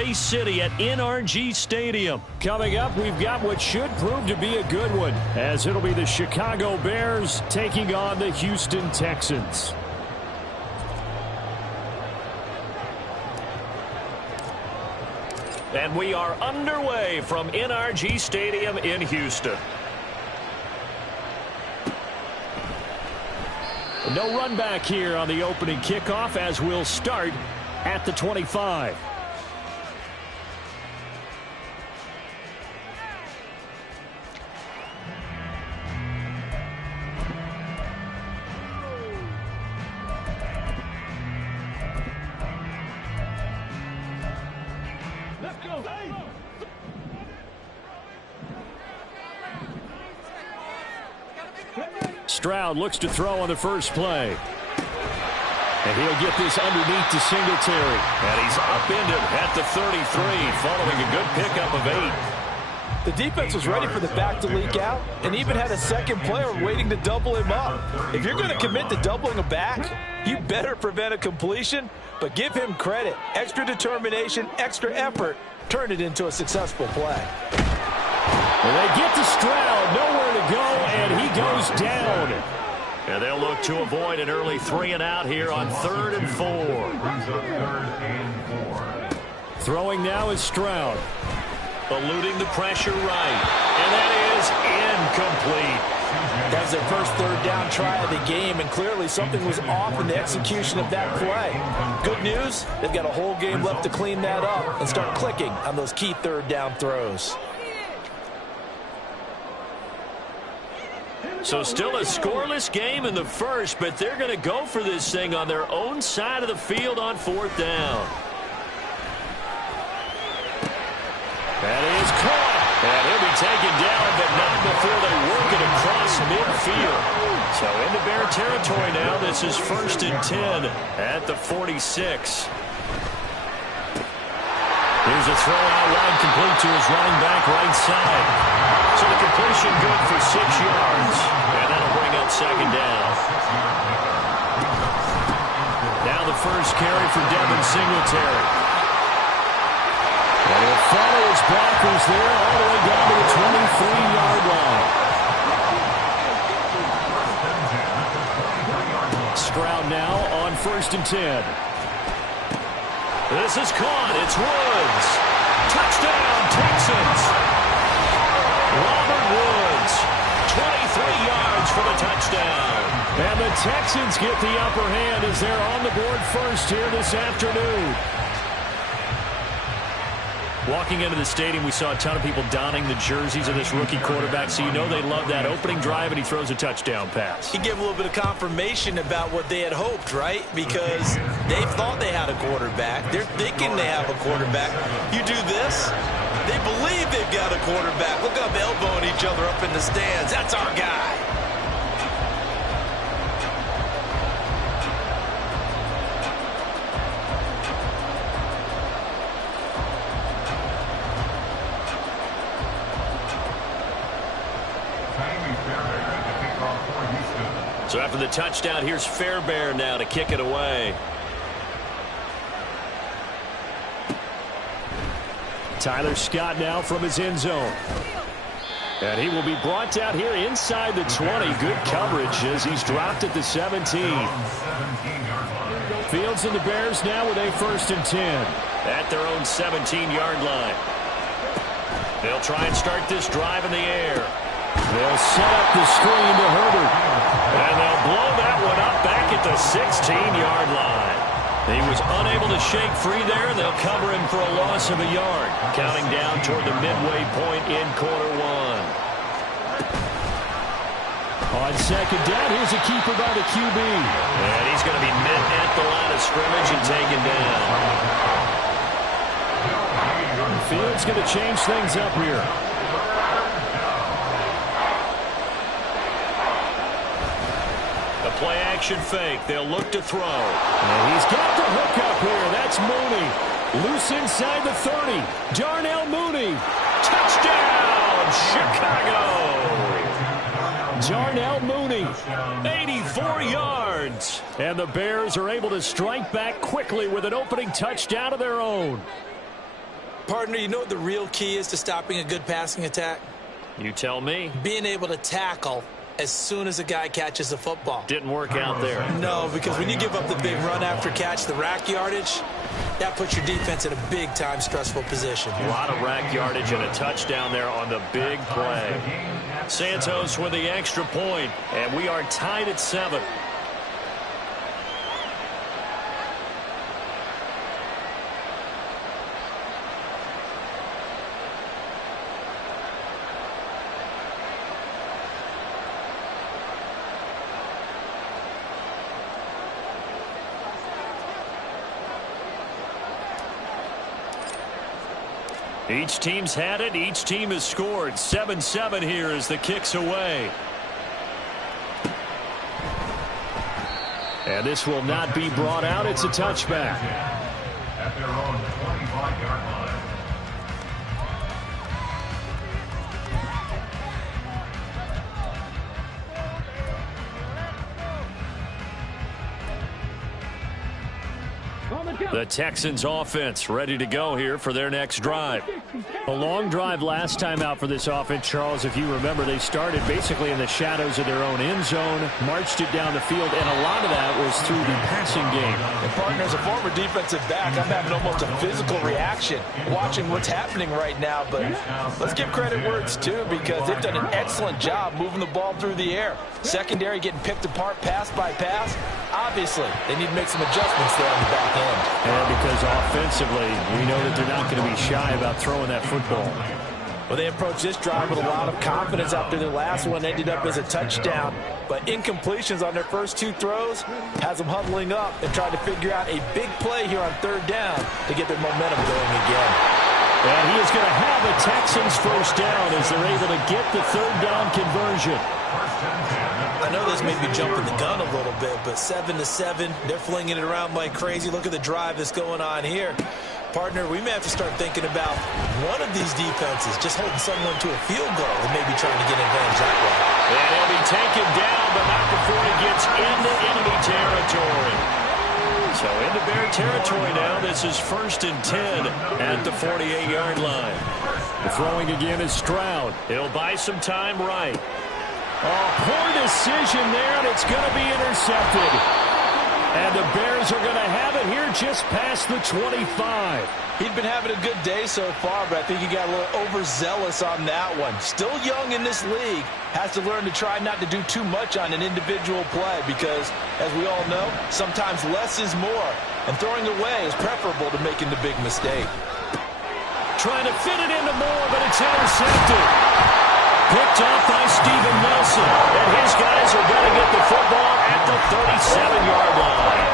Bay City at NRG Stadium. Coming up, we've got what should prove to be a good one, as it'll be the Chicago Bears taking on the Houston Texans. And we are underway from NRG Stadium in Houston. No run back here on the opening kickoff, as we'll start at the 25. Stroud looks to throw on the first play. And he'll get this underneath to Singletary. And he's upended at the 33, following a good pickup of 8. The defense was ready for the back to leak out and even had a second player waiting to double him up. If you're going to commit to doubling a back, you better prevent a completion, but give him credit. Extra determination, extra effort, turn it into a successful play. And they get to Stroud, nowhere to go, and he goes down. And they'll look to avoid an early 3-and-out here on 3rd and 4. Throwing now is Stroud. Eluding the pressure right. And that is incomplete. That was their first 3rd down try of the game, and clearly something was off in the execution of that play. Good news, they've got a whole game left to clean that up and start clicking on those key 3rd down throws. So still a scoreless game in the first, but they're going to go for this thing on their own side of the field on 4th down. That is caught. And he'll be taken down, but not before they work it across midfield. So into Bear territory now. This is 1st and 10 at the 46. Here's a throw out line complete to his running back right side. So the completion good for 6 yards. And that'll bring up 2nd down. Now the first carry for Devin Singletary. And he'll follow his blockers there all the way down to the 23-yard line. Stroud now on 1st and 10. This is caught. It's Woods. Touchdown, Texans. Robert Woods, 23 yards for the touchdown. And the Texans get the upper hand as they're on the board first here this afternoon. Walking into the stadium, we saw a ton of people donning the jerseys of this rookie quarterback, so you know they love that opening drive, and he throws a touchdown pass. He gave a little bit of confirmation about what they had hoped, right? Because they thought they had a quarterback. They're thinking they have a quarterback. You do this, they believe they've got a quarterback. Look up, elbowing each other up in the stands. That's our guy. So after the touchdown, here's Fairbairn now to kick it away. Tyler Scott now from his end zone. And he will be brought down here inside the 20. Good coverage as he's dropped at the 17. Fields and the Bears now with a 1st and 10. At their own 17-yard line. They'll try and start this drive in the air. They'll set up the screen to Herbert. And they'll blow that one up back at the 16-yard line. He was unable to shake free there. They'll cover him for a loss of a yard. Counting down toward the midway point in quarter 1. On 2nd down, here's a keeper by the QB. And he's going to be met at the line of scrimmage and taken down. Fields going to change things up here. Play action fake. They'll look to throw. And he's got the hook up here. That's Mooney. Loose inside the 30. Darnell Mooney. Touchdown, Chicago. Darnell Mooney, 84 yards. And the Bears are able to strike back quickly with an opening touchdown of their own. Partner, you know what the real key is to stopping a good passing attack? You tell me. Being able to tackle as soon as a guy catches the football. Didn't work out there. No, because when you give up the big run after catch, the rack yardage, that puts your defense in a big-time stressful position. A lot of rack yardage and a touchdown there on the big play. Santos with the extra point, and we are tied at 7. Each team's had it. Each team has scored. 7-7 here as the kick's away. And this will not be brought out. It's a touchback. At their own 25-yard line. The Texans offense ready to go here for their next drive. A long drive last time out for this offense, Charles. If you remember, they started basically in the shadows of their own end zone, marched it down the field, and a lot of that was through the passing game. And partner, as a former defensive back, I'm having almost a physical reaction watching what's happening right now. But let's give credit where it's due, because they've done an excellent job moving the ball through the air. Secondary getting picked apart pass by pass. Obviously, they need to make some adjustments there on the back end. And because offensively, we know that they're not going to be shy about throwing that football. Well, they approached this drive with a lot of confidence after their last one ended up as a touchdown. But incompletions on their first 2 throws has them huddling up and trying to figure out a big play here on 3rd down to get their momentum going again. And he is going to have a Texans first down as they're able to get the 3rd down conversion. I know this may be jumping the gun a little bit, but 7-7, they're flinging it around like crazy. Look at the drive that's going on here. Partner, we may have to start thinking about one of these defenses just holding someone to a field goal and maybe trying to get an advantage that way. And he'll be taken down, but not before he gets into enemy territory. So into Bear territory now. This is 1st and 10 at the 48-yard line. The throwing again is Stroud. He'll buy some time right. Oh, poor decision there, and it's going to be intercepted. And the Bears are going to have it here just past the 25. He'd been having a good day so far, but I think he got a little overzealous on that one. Still young in this league. Has to learn to try not to do too much on an individual play because, as we all know, sometimes less is more. And throwing away is preferable to making the big mistake. Trying to fit it into Moore, but it's intercepted. Picked off by Steven Nelson. And his guys are going to get the football at the 37-yard line.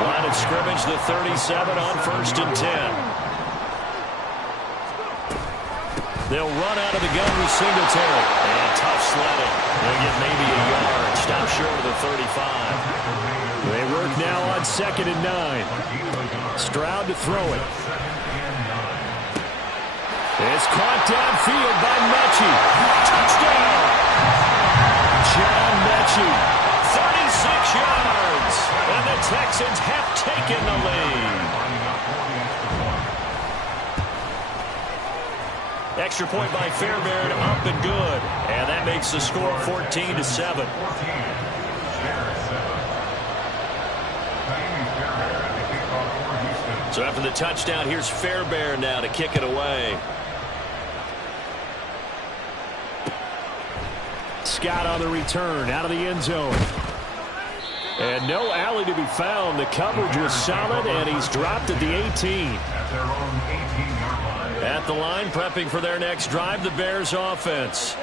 Line of scrimmage, the 37 on 1st and 10. They'll run out of the gun with Singletary. And tough sledding. They'll get maybe a yard. Stop short of the 35. They work now on 2nd and 9. Stroud to throw it. It's caught downfield by Mechie. Touchdown! John Mechie. 36 yards. And the Texans have taken the lead. Extra point by Fairbairn, up and good. And that makes the score 14-7. So after the touchdown, here's Fairbairn now to kick it away. Scott on the return, out of the end zone. And no alley to be found. The coverage was solid, and he's dropped at the 18. At the line, prepping for their next drive, the Bears offense.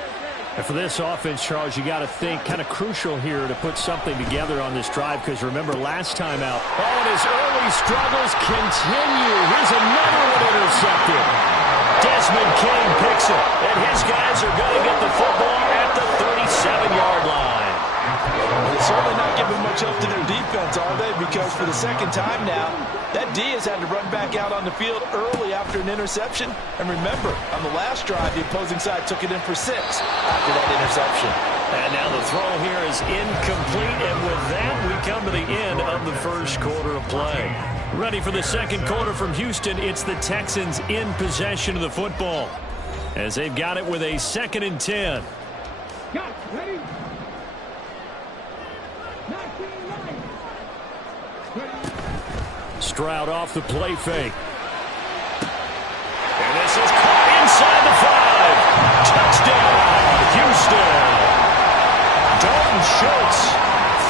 And for this offense, Charles, you got to think kind of crucial here to put something together on this drive, because remember last time out. Oh, and his early struggles continue. Here's another one intercepted. Desmond King picks it, and his guys are going to get the football at the 37-yard line. They're certainly not giving much help to their defense, are they? Because for the second time now, that D has had to run back out on the field early after an interception. And remember, on the last drive, the opposing side took it in for 6 after that interception. And now the throw here is incomplete, and with that, we come to the end of the first quarter of play. Ready for the second quarter from Houston, it's the Texans in possession of the football, as they've got it with a 2nd and 10. Ready? Stroud off the play fake. And this is caught inside the 5. Touchdown, Houston. Dalton Schultz,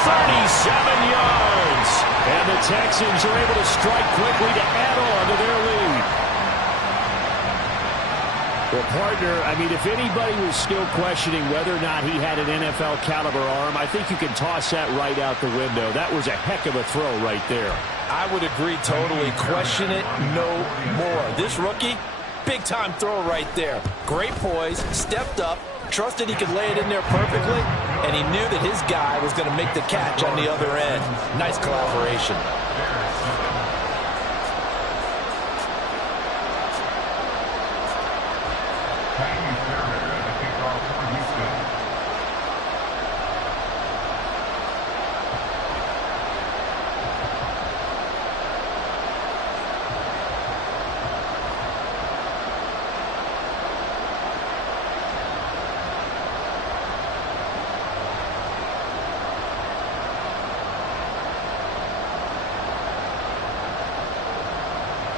37 yards. And the Texans are able to strike quickly to add on to their lead. Well, partner, I mean, if anybody was still questioning whether or not he had an NFL caliber arm, I think you can toss that right out the window. That was a heck of a throw right there. I would agree totally. Question it no more. This rookie, big-time throw right there. Great poise, stepped up, trusted he could lay it in there perfectly, and he knew that his guy was going to make the catch on the other end. Nice collaboration.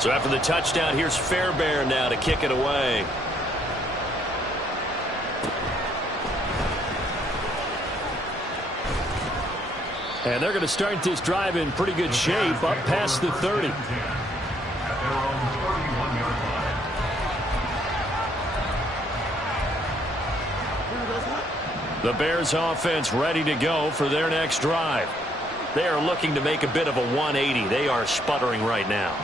So after the touchdown, here's Fairbairn now to kick it away. And they're going to start this drive in pretty good shape up past the 30. The Bears offense ready to go for their next drive. They are looking to make a bit of a 180. They are sputtering right now.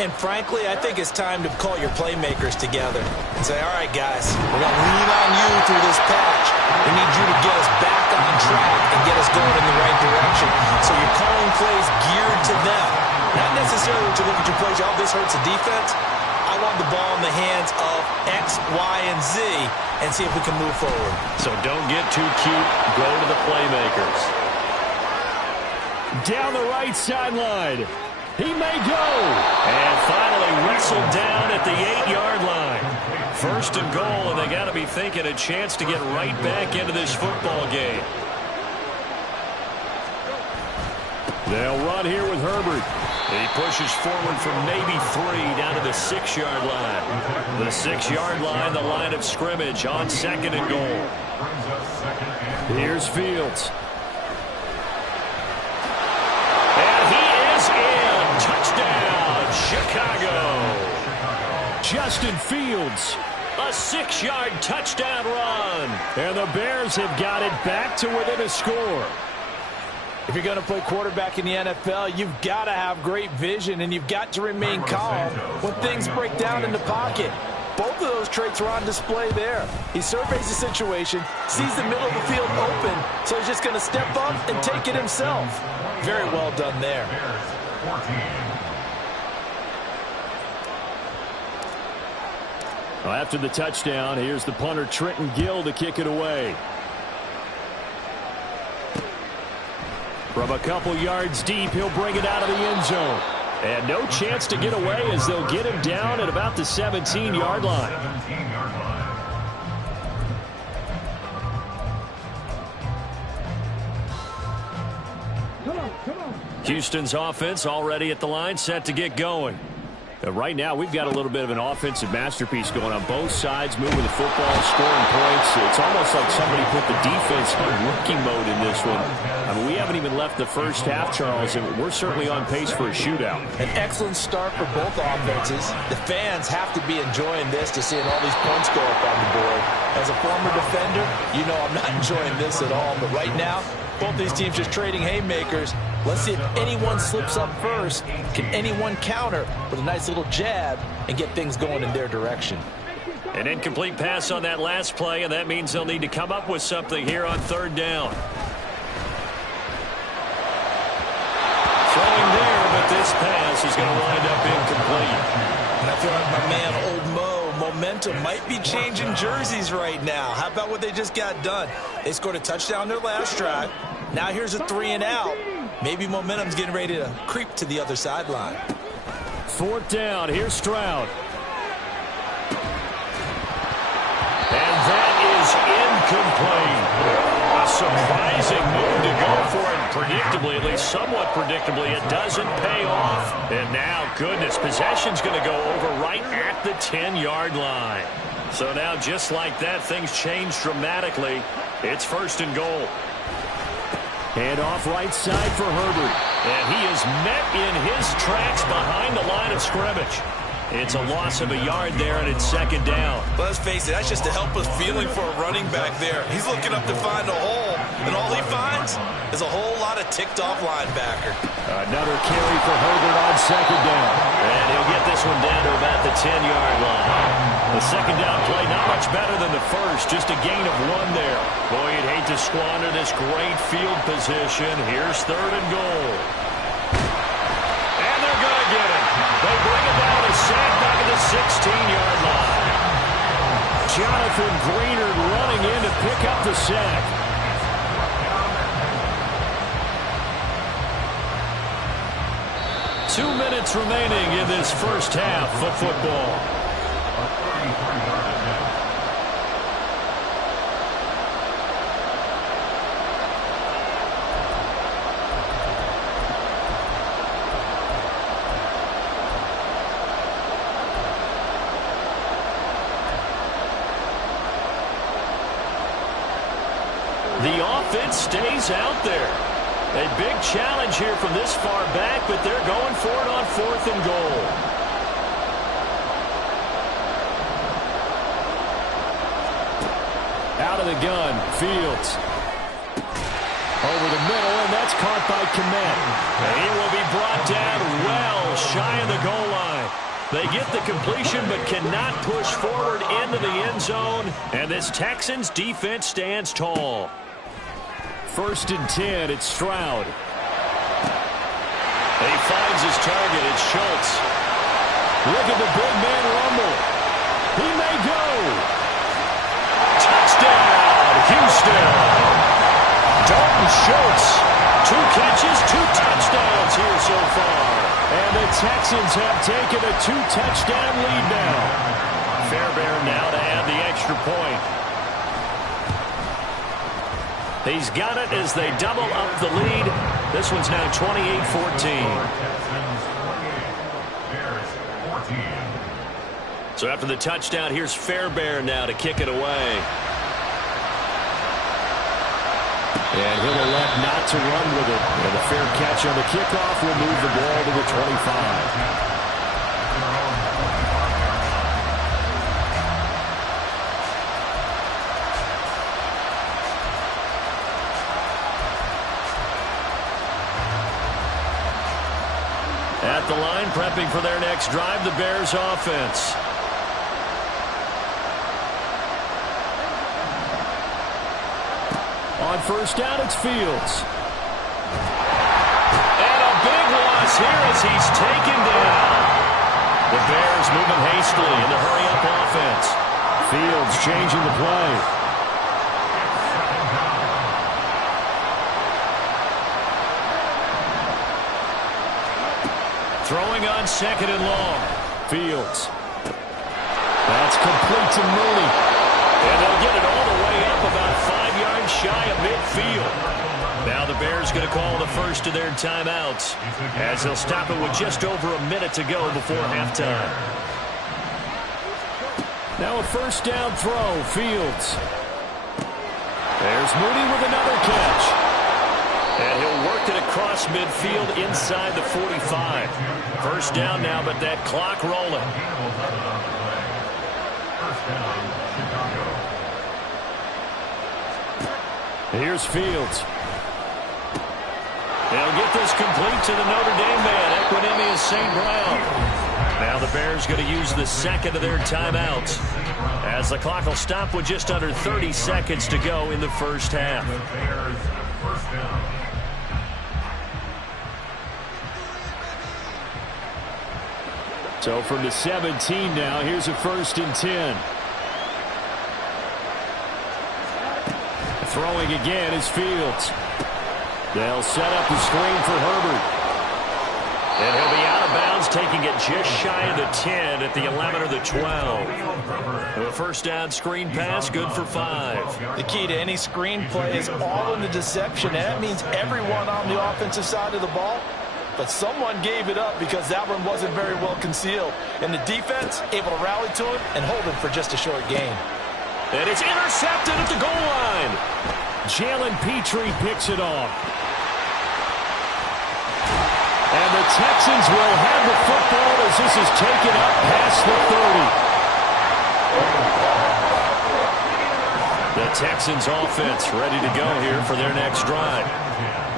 And frankly, I think it's time to call your playmakers together and say, all right, guys, we're going to lean on you through this patch. We need you to get us back on track and get us going in the right direction. So you're calling plays geared to them. Not necessarily to look at your plays, oh, this hurts the defense. I want the ball in the hands of X, Y, and Z and see if we can move forward. So don't get too cute. Go to the playmakers. Down the right sideline. He may go. And finally wrestled down at the 8-yard line. 1st and goal, and they got to be thinking a chance to get right back into this football game. They'll run here with Herbert. He pushes forward from maybe 3 down to the 6-yard line. The 6-yard line, the line of scrimmage on 2nd and goal. Here's Fields. Touchdown, Chicago. Justin Fields. A 6-yard touchdown run. And the Bears have got it back to within a score. If you're going to play quarterback in the NFL, you've got to have great vision, and you've got to remain calm when things break down in the pocket. Both of those traits were on display there. He surveys the situation, sees the middle of the field open, so he's just going to step up and take it himself. Very well done there. Well, after the touchdown, here's the punter Trenton Gill to kick it away. From a couple yards deep, he'll bring it out of the end zone. And no chance to get away as they'll get him down at about the 17-yard line. Houston's offense already at the line, set to get going. Right now, we've got a little bit of an offensive masterpiece going on both sides, moving the football, scoring points. It's almost like somebody put the defense on rookie mode in this one. I mean, we haven't even left the first half, Charles, and we're certainly on pace for a shootout. An excellent start for both offenses. The fans have to be enjoying this to seeing all these points go up on the board. As a former defender, you know I'm not enjoying this at all, but right now, both these teams just trading haymakers. Let's see if anyone slips up first. Can anyone counter with a nice little jab and get things going in their direction? An incomplete pass on that last play, and that means they'll need to come up with something here on 3rd down. Throwing there, but this pass is going to wind up incomplete. And I feel like my man Old Mo momentum might be changing jerseys right now. How about what they just got done? They scored a touchdown their last drive. Now here's a 3-and-out. Maybe momentum's getting ready to creep to the other sideline. 4th down. Here's Stroud. And that is incomplete. A surprising move to go for it. Predictably, at least somewhat predictably, it doesn't pay off. And now, goodness, possession's going to go over right at the 10-yard line. So now, just like that, things change dramatically. It's 1st and goal. Hand off right side for Herbert. And he is met in his tracks behind the line of scrimmage. It's a loss of a yard there, and it's 2nd down. Let's face it, that's just a helpless feeling for a running back there. He's looking up to find a hole, and all he finds is a whole lot of ticked-off linebacker. Another carry for Herbert on 2nd down. And he'll get this one down to about the 10-yard line. The 2nd down play not much better than the first, just a gain of 1 there. Boy, you'd hate to squander this great field position. Here's 3rd and goal. And they're going to get it. They bring it down to sack back at the 16-yard line. Jonathan Greenard running in to pick up the sack. Two minutes remaining in this first half of football. The offense stays out there. A big challenge here from this far back, but they're going for it on 4th and goal. Out of the gun, Fields. Over the middle, and that's caught by Kmet. He will be brought down well shy of the goal line. They get the completion but cannot push forward into the end zone, and this Texans defense stands tall. 1st and 10, it's Stroud. He finds his target, it's Schultz. Look at the big man rumble. He may go. Touchdown, Houston. Dalton Schultz, 2 catches, 2 touchdowns here so far. And the Texans have taken a 2-touchdown lead now. Fairbairn now to add the extra point. He's got it as they double up the lead. This one's now 28-14. So after the touchdown, here's Fairbairn now to kick it away. And he'll elect not to run with it. And the fair catch on the kickoff will move the ball to the 25. At the line, prepping for their next drive, the Bears offense. On 1st down, it's Fields. And a big loss here as he's taken down. The Bears moving hastily in the hurry-up offense. Fields changing the play. Throwing on 2nd and long. Fields. That's complete to Mooney. And they'll get it all the way up about 5 yards shy of midfield. Now the Bears going to call the first of their timeouts as they'll stop it with just over a minute to go before halftime. Now a 1st down throw. Fields. There's Mooney with another catch. And he'll work it across midfield inside the 45. 1st down now, but that clock rolling. Here's Fields. They'll get this complete to the Notre Dame man, Equanimeous St. Brown. Now the Bears going to use the 2nd of their timeouts as the clock will stop with just under 30 seconds to go in the first half. So from the 17 now, here's a 1st and 10. Throwing again is Fields. They'll set up the screen for Herbert. And he'll be out of bounds, taking it just shy of the 10 at the 11 or the 12. A 1st down screen pass, good for 5. The key to any screen play is all in the deception, and that means everyone on the offensive side of the ball. But someone gave it up because that one wasn't very well concealed. And the defense able to rally to him and hold him for just a short gain. And it's intercepted at the goal line. Jalen Petrie picks it off. And the Texans will have the football as this is taken up past the 30. The Texans offense ready to go here for their next drive.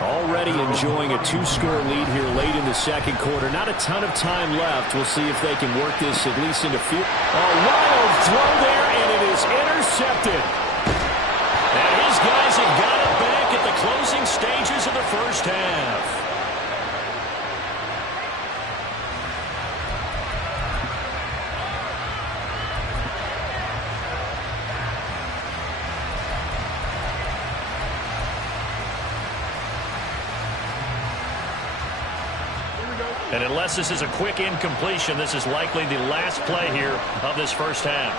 Already enjoying a 2-score lead here late in the 2nd quarter. Not a ton of time left. We'll see if they can work this at least into field. A wild throw there, and it is intercepted. And his guys have got it back at the closing stages of the 1st half. And unless this is a quick incompletion, this is likely the last play here of this 1st half.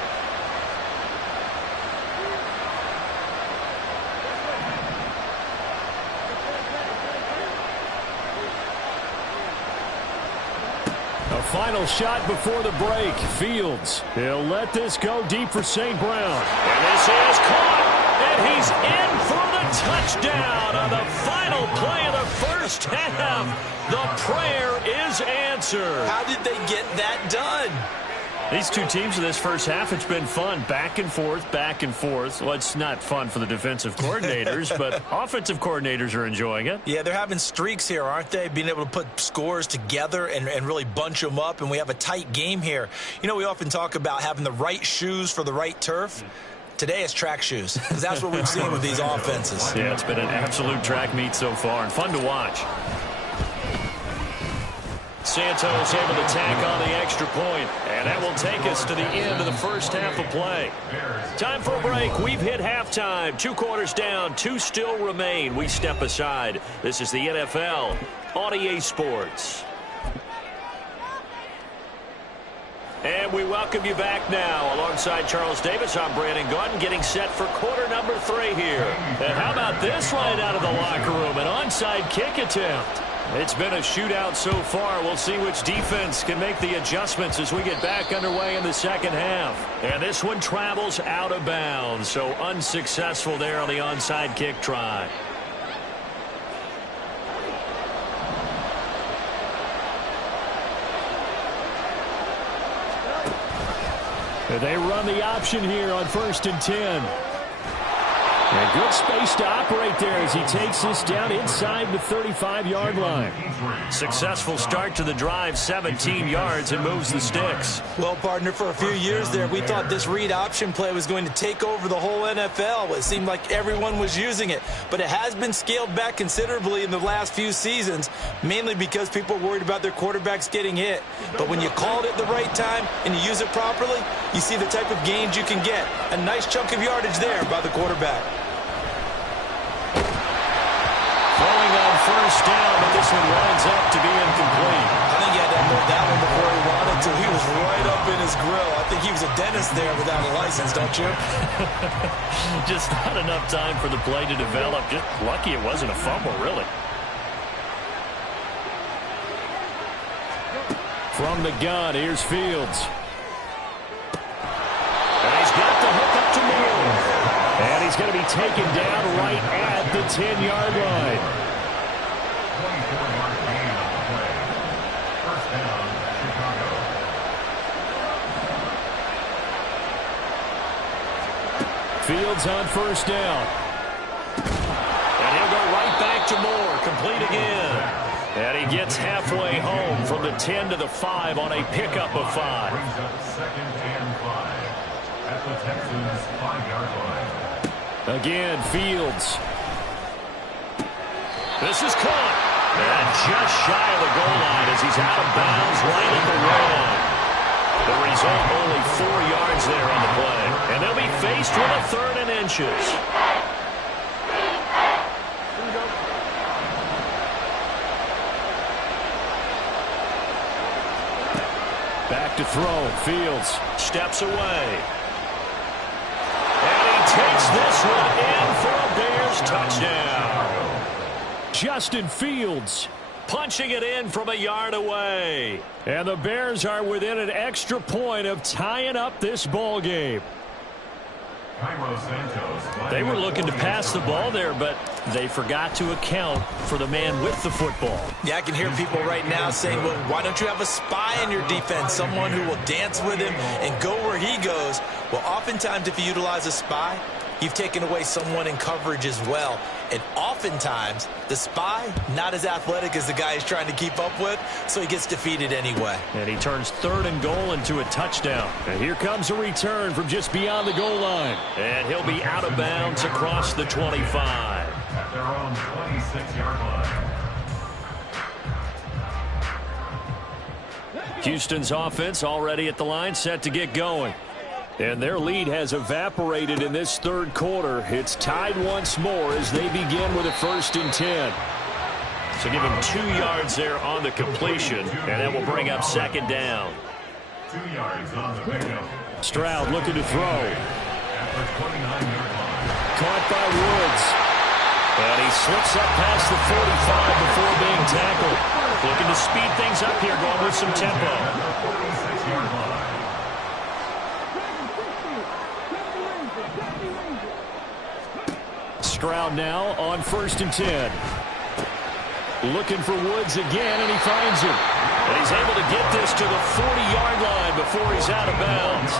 A final shot before the break. Fields. He'll let this go deep for St. Brown. And this is caught. And he's in for the touchdown on the final play of the 1st half. The prayer is answered. How did they get that done? These two teams in this 1st half, it's been fun. Back and forth, back and forth. Well, it's not fun for the defensive coordinators, but offensive coordinators are enjoying it. Yeah, they're having streaks here, aren't they? Being able to put scores together and really bunch them up, and we have a tight game here. You know, we often talk about having the right shoes for the right turf. Today it's track shoes, because that's what we've seen with these offenses. Yeah, it's been an absolute track meet so far, and fun to watch. Santos able to tack on the extra point, and that will take us to the end of the 1st half of play. Time for a break. We've hit halftime. 2 quarters down, 2 still remain. We step aside. This is the NFL on EA Sports. And we welcome you back now. Alongside Charles Davis, I'm Brandon Gaudin, getting set for quarter number 3 here. And how about this right out of the locker room? An onside kick attempt. It's been a shootout so far. We'll see which defense can make the adjustments as we get back underway in the 2nd half. And this one travels out of bounds, so unsuccessful there on the onside kick try. They run the option here on 1st and 10. And good space to operate there as he takes this down inside the 35-yard line. Successful start to the drive, 17 yards, and moves the sticks. Well, partner, for a few years there, we thought this read option play was going to take over the whole NFL. It seemed like everyone was using it. But it has been scaled back considerably in the last few seasons, mainly because people are worried about their quarterbacks getting hit. But when you call it at the right time and you use it properly, you see the type of gains you can get. A nice chunk of yardage there by the quarterback. Throwing on 1st down, but this one winds up to be incomplete. I think he had to move that one before he wanted to. He was right up in his grill. I think he was a dentist there without a license, don't you? Just not enough time for the play to develop. Just lucky it wasn't a fumble, really. From the gun, here's Fields. And he's got the hook up to Moore. And he's going to be taken down right at the 10-yard line. Fields on 1st down. And he'll go right back to Moore. Complete again. And he gets halfway home from the 10 to the 5 on a pickup of 5. At the Texans' 5-yard line. Again, Fields. This is caught. And just shy of the goal line as he's out of bounds right at the line. The result, only 4 yards there on the play. And they'll be faced with a 3rd and inches. Back to throw. Fields Steps away. And he takes this one in for a Bears touchdown. Justin Fields Punching it in from a yard away. And the Bears are within an extra point of tying up this ball game. They were looking to pass the ball there, but they forgot to account for the man with the football. Yeah, I can hear people right now saying, well, why don't you have a spy in your defense, someone who will dance with him and go where he goes? Well, oftentimes if you utilize a spy, you've taken away someone in coverage as well. And oftentimes, the spy, not as athletic as the guy he's trying to keep up with, so he gets defeated anyway. And he turns 3rd and goal into a touchdown. And here comes a return from just beyond the goal line. And he'll be out of bounds across the 25. At their own 26-yard line. Houston's offense already at the line, set to get going. And their lead has evaporated in this 3rd quarter. It's tied once more as they begin with a 1st and 10. So give him 2 yards there on the completion, and that will bring up 2nd down. 2 yards on the pickup. Stroud looking to throw. At the 29-yard line. Caught by Woods. And he slips up past the 45 before being tackled. Looking to speed things up here, going with some tempo. 46-yard line. Stroud now on 1st and 10. Looking for Woods again, and he finds him. And he's able to get this to the 40-yard line before he's out of bounds.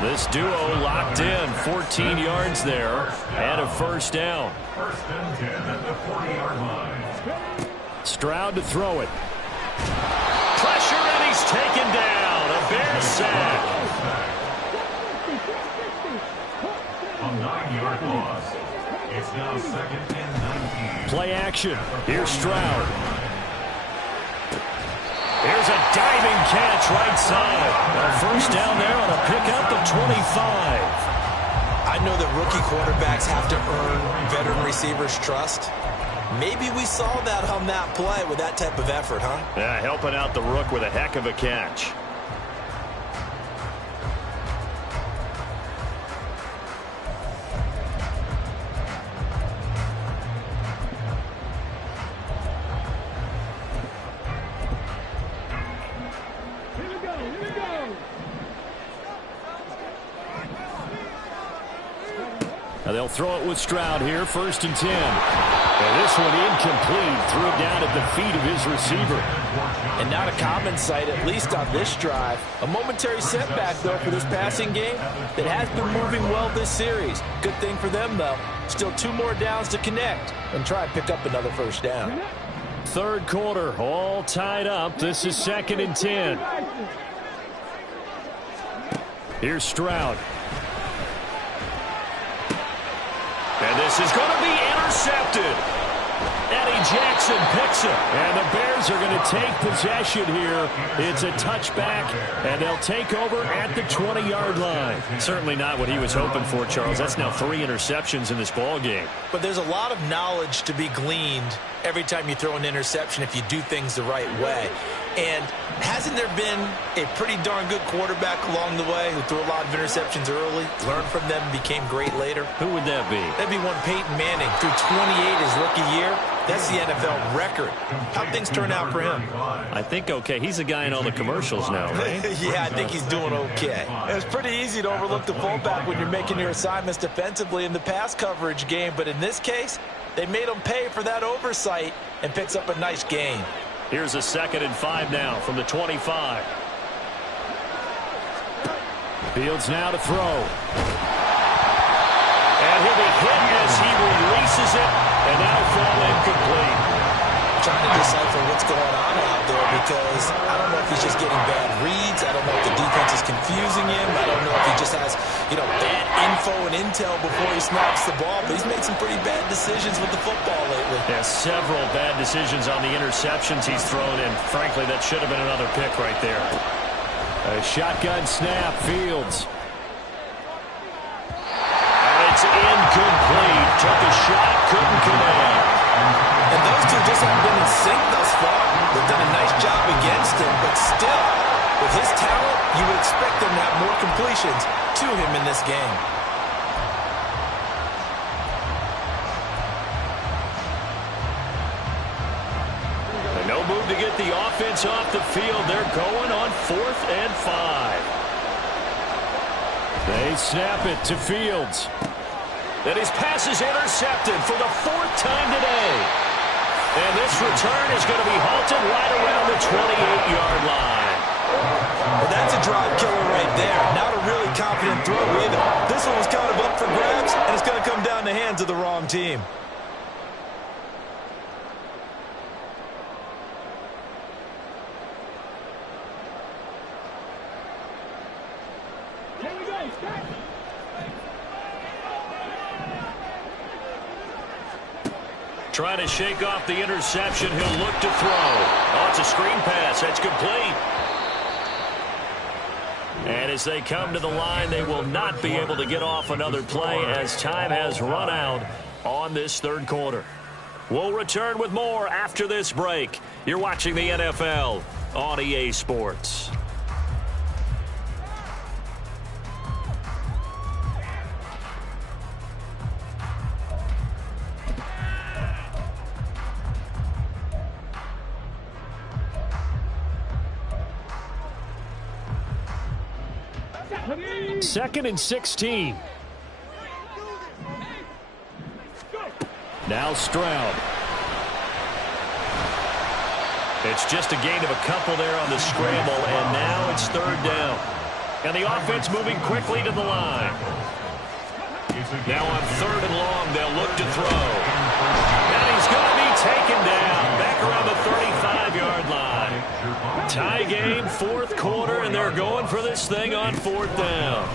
This duo locked in, 14 yards there, and a 1st down. 1st and 10 at the 40-yard line. Stroud to throw it. Pressure, and he's taken down. A Bears sack. A 9-yard loss. It's now 2nd and 19. Play action. Here's Stroud. Here's a diving catch right side. A 1st down there on a pickup of 25. I know that rookie quarterbacks have to earn veteran receivers' trust. Maybe we saw that on that play with that type of effort, huh? Yeah, helping out the rook with a heck of a catch. Now they'll throw it with Stroud here, 1st and 10. And this one incomplete, threw it down at the feet of his receiver. And not a common sight, at least on this drive. A momentary setback, though, for this passing game that has been moving well this series. Good thing for them, though. Still 2 more downs to connect and try and pick up another 1st down. 3rd quarter, all tied up. This is 2nd and 10. Here's Stroud. And this is going to be intercepted. Eddie Jackson picks it. And the Bears are going to take possession here. It's a touchback, and they'll take over at the 20-yard line. Certainly not what he was hoping for, Charles. That's now 3 interceptions in this ball game. But there's a lot of knowledge to be gleaned every time you throw an interception if you do things the right way. And hasn't there been a pretty darn good quarterback along the way who threw a lot of interceptions early, learned from them, and became great later? Who would that be? That'd be one Peyton Manning. Threw 28 his rookie year. That's the NFL record. How'd things turn out for him? I think okay. He's a guy in all the commercials now, right? Yeah, I think he's doing okay. It's pretty easy to overlook the fullback when you're making your assignments defensively in the pass coverage game. But in this case, they made him pay for that oversight and picks up a nice gain. Here's a 2nd and 5 now from the 25. Fields now to throw. And he'll be hit as he releases it, and that'll fall incomplete. Trying to decipher what's going on out there because I don't know if he's just getting bad reads. I don't know if the defense is confusing him. I don't know if he just has, bad info and intel before he snaps the ball. But he's made some pretty bad decisions with the football lately. Yeah, several bad decisions on the interceptions he's thrown in. Frankly, that should have been another pick right there. A shotgun snap, Fields. And it's incomplete. Took a shot, couldn't connect. And those two just haven't been in sync thus far. They've done a nice job against him, but still, with his talent, you would expect them to have more completions to him in this game. No move to get the offense off the field. They're going on 4th and 5. They snap it to Fields. And his pass is intercepted for the 4th time today. And this return is going to be halted right around the 28-yard line. Well, that's a drive killer right there. Not a really confident throw either. This one was kind of up for grabs, and it's going to come down the hands of the wrong team. Here we go. Start. Trying to shake off the interception. He'll look to throw. Oh, it's a screen pass. That's complete. And as they come to the line, they will not be able to get off another play as time has run out on this 3rd quarter. We'll return with more after this break. You're watching the NFL on EA Sports. Second and 16. Now Stroud. It's just a gain of a couple there on the scramble, and now it's 3rd down. And the offense moving quickly to the line. Now on 3rd and long, they'll look to throw. And he's going to be taken down back around the 35-yard line. Tie game, 4th quarter, and they're going for this thing on 4th down.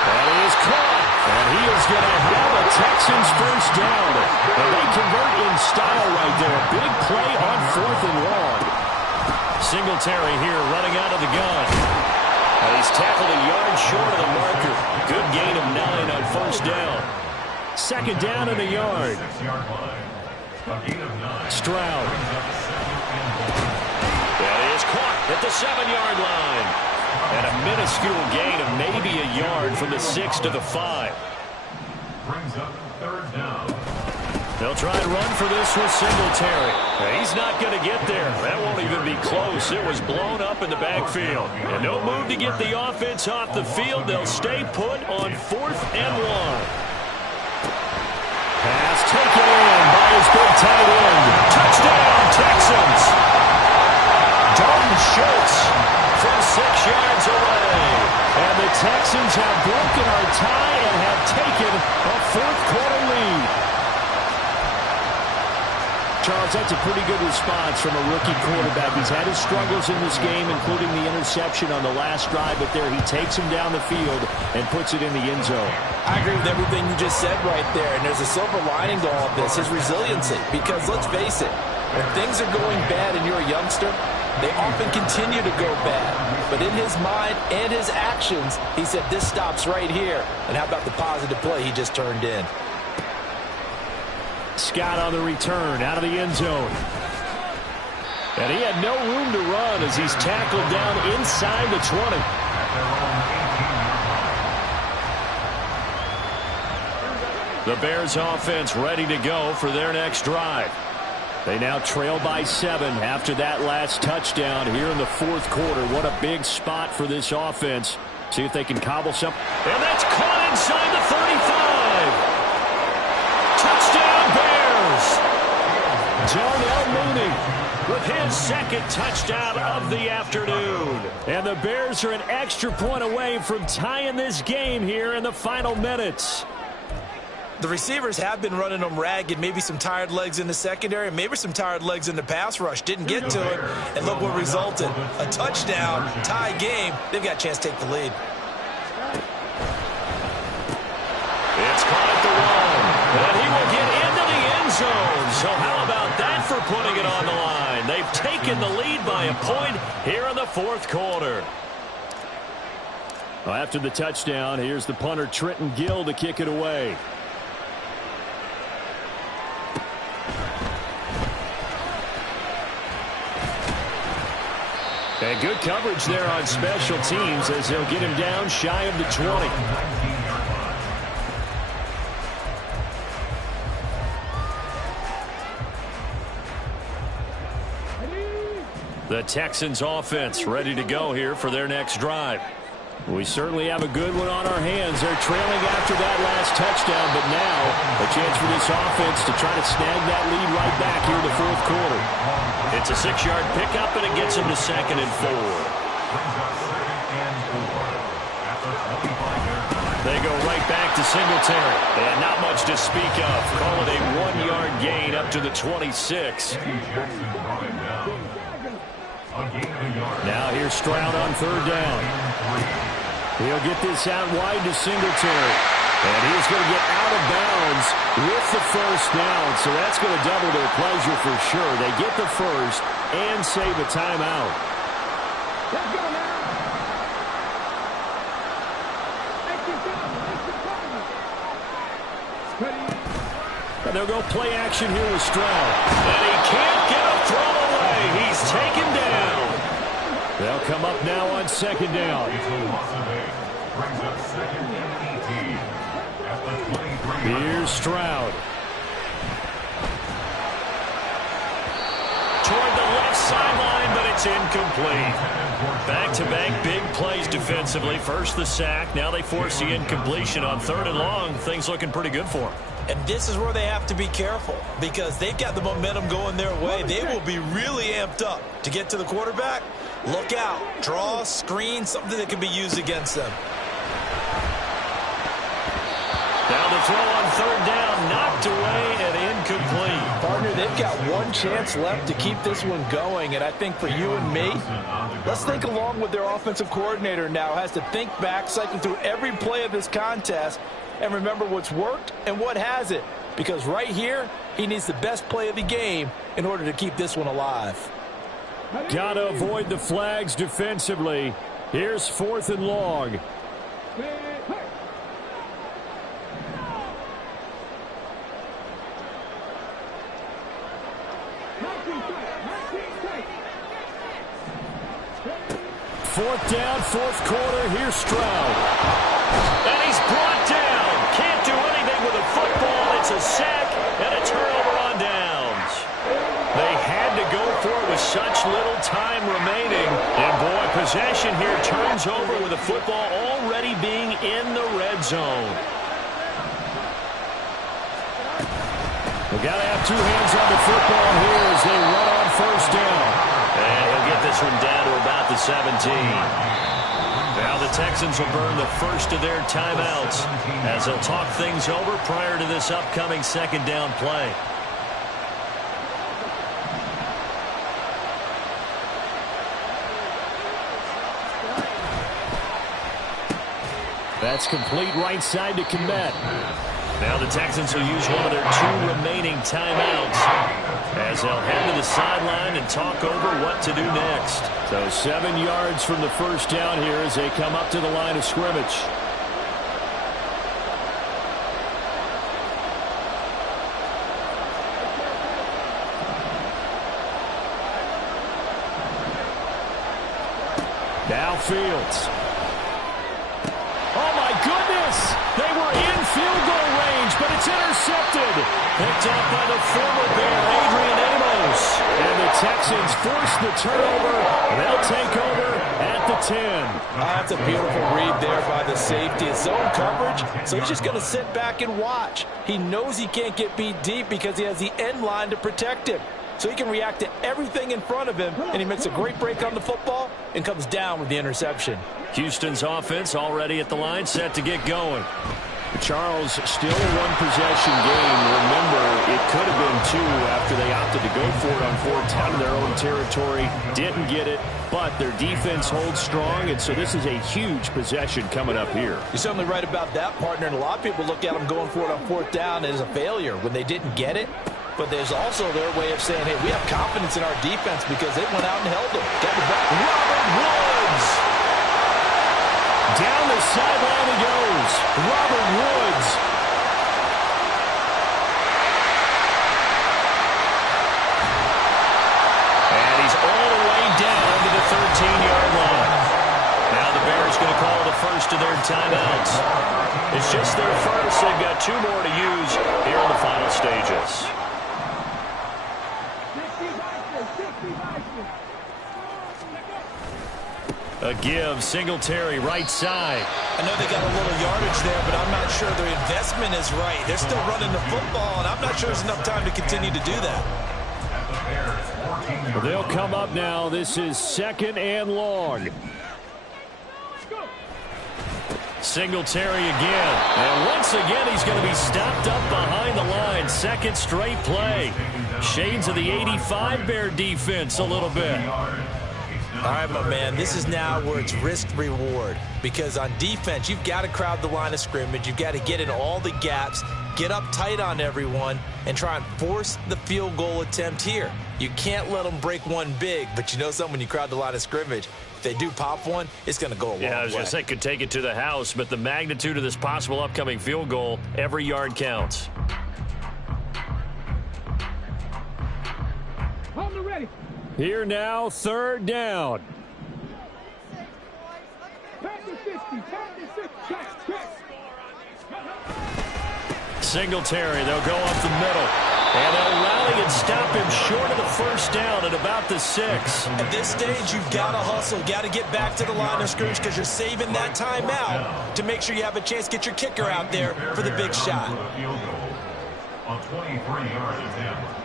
That is caught, and he is going to have a Texans 1st down. And they convert in style right there. A big play on 4th and long. Singletary here running out of the gun. And he's tackled a yard short of the marker. Good gain of 9 on 1st down. 2nd down in the yard. Stroud. That is caught at the 7-yard line. And a minuscule gain of maybe a yard from the 6 to the 5. Brings up 3rd down. They'll try and run for this with Singletary. He's not going to get there. That won't even be close. It was blown up in the backfield. And no move to get the offense off the field. They'll stay put on 4th and 1. Pass taken in by his big tight end. Touchdown, Texans. Dalton Schultz from 6 yards away. And the Texans have broken our tie and have taken a 4th quarter lead. Charles, that's a pretty good response from a rookie quarterback. He's had his struggles in this game, including the interception on the last drive, but there he takes him down the field and puts it in the end zone. I agree with everything you just said right there, and there's a silver lining to all of this, his resiliency. Because let's face it, when things are going bad and you're a youngster, they often continue to go bad. But in his mind and his actions, he said, this stops right here. And how about the positive play he just turned in? Scott on the return out of the end zone. And he had no room to run as he's tackled down inside the 20. The Bears offense ready to go for their next drive. They now trail by 7 after that last touchdown here in the 4th quarter. What a big spot for this offense. See if they can cobble something. And that's caught inside the 35. Touchdown, Bears. Darnell Mooney with his 2nd touchdown of the afternoon. And the Bears are an extra point away from tying this game here in the final minutes. The receivers have been running them ragged, maybe some tired legs in the secondary, maybe some tired legs in the pass rush. Didn't get to it, and look what resulted. A touchdown, tie game. They've got a chance to take the lead. It's caught at the 1, and he will get into the end zone. So how about that for putting it on the line? They've taken taken the lead by a point here in the fourth quarter. Well, after the touchdown, here's the punter Trenton Gill to kick it away. And good coverage there on special teams as they'll get him down shy of the 20. The Texans offense ready to go here for their next drive. We certainly have a good one on our hands. They're trailing after that last touchdown, but now a chance for this offense to try to snag that lead right back here in the fourth quarter. It's a 6-yard pickup, and it gets them to 2nd and 4. They go right back to Singletary. And not much to speak of. Call it a 1-yard gain up to the 26. Now here's Stroud on 3rd down. He'll get this out wide to Singletary. And he's going to get out of bounds with the first down. So that's going to double their pleasure for sure. They get the first and save a timeout. Let's go now. And they'll go play action here with Stroud. And he can't get a throw away. He's taken down. They'll come up now on 2nd down. Here's Stroud. Toward the left sideline, but it's incomplete. Back-to-back big plays defensively. First the sack. Now they force the incompletion on 3rd and long. Things looking pretty good for them. And this is where they have to be careful because they've got the momentum going their way. They will be really amped up to get to the quarterback. Look out. Draw, screen, something that can be used against them. Now the throw on 3rd down, knocked away and incomplete. Partner, they've got one chance left to keep this one going, and I think for you and me, let's think along with their offensive coordinator now has to think back, cycle through every play of this contest, and remember what's worked and what hasn't. Because right here, he needs the best play of the game in order to keep this one alive. Got to avoid the flags defensively. Here's 4th and long. Fourth down, fourth quarter. Here's Stroud. And he's brought down. Can't do anything with a football. It's a sack and a turnover on downs. They had to go for it with such little time remaining. And boy, possession here turns over with the football already being in the red zone. We've got to have two hands on the football here as they run on 1st down. And he'll get this one down to about the 17. Now the Texans will burn the first of their timeouts as they'll talk things over prior to this upcoming 2nd down play. That's complete right side to Kmet. Now the Texans will use one of their 2 remaining timeouts as they'll head to the sideline and talk over what to do next. So 7 yards from the 1st down here as they come up to the line of scrimmage. Now Fields. Oh my goodness! They were in field goal range, but it's intercepted. Picked up by the former Bear, Adrian Amos. And the Texans force the turnover. They'll take over at the 10. That's a beautiful read there by the safety. It's zone coverage, so he's just going to sit back and watch. He knows he can't get beat deep because he has the end line to protect him. So he can react to everything in front of him, and he makes a great break on the football and comes down with the interception. Houston's offense already at the line, set to get going. Charles, still a one-possession game. Remember, it could have been 2 after they opted to go for it on 4th down in their own territory. Didn't get it, but their defense holds strong, and so this is a huge possession coming up here. You're certainly right about that, partner, and a lot of people look at them going for it on 4th down as a failure when they didn't get it. But there's also their way of saying, hey, we have confidence in our defense because they went out and held them. Got the ball. Robert Woods. Down the sideline he goes. Robert Woods. And he's all the way down to the 13-yard line. Now the Bears going to call the first of their timeouts. It's just their first. They've got 2 more to use here in the final stages. A give, Singletary, right side. I know they got a little yardage there, but I'm not sure their investment is right. They're still running the football, and I'm not sure there's enough time to continue to do that. Well, they'll come up now. This is 2nd and long. Singletary again. And once again, he's going to be stopped up behind the line. 2nd straight play. Shades of the 85 Bear defense a little bit. All right, my man, this is now where it's risk-reward. Because on defense, you've got to crowd the line of scrimmage. You've got to get in all the gaps, get up tight on everyone, and try and force the field goal attempt here. You can't let them break one big, but you know something, when you crowd the line of scrimmage, if they do pop one, it's going to go a long way. Yeah, I was going to say, could take it to the house, but the magnitude of this possible upcoming field goal, every yard counts. Here now, 3rd down. Singletary, they'll go up the middle. And they'll rally and stop him short of the 1st down at about the 6. At this stage, you've got to hustle, got to get back to the line of scrimmage because you're saving that time out to make sure you have a chance to get your kicker out there for the big shot. On 23-yard attempt.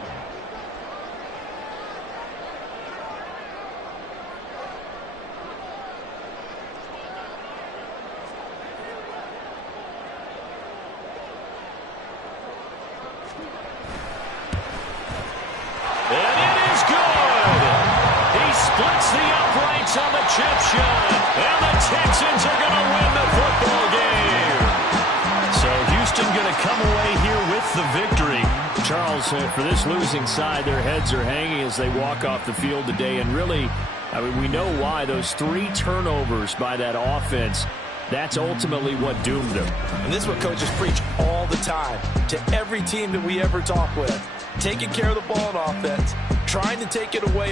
On the chip shot, and the Texans are going to win the football game. So Houston going to come away here with the victory. Charles, for this losing side, their heads are hanging as they walk off the field today. And really, I mean, we know why. Those 3 turnovers by that offense, that's ultimately what doomed them. And this is what coaches preach all the time to every team that we ever talk with. Taking care of the ball on offense, trying to take it away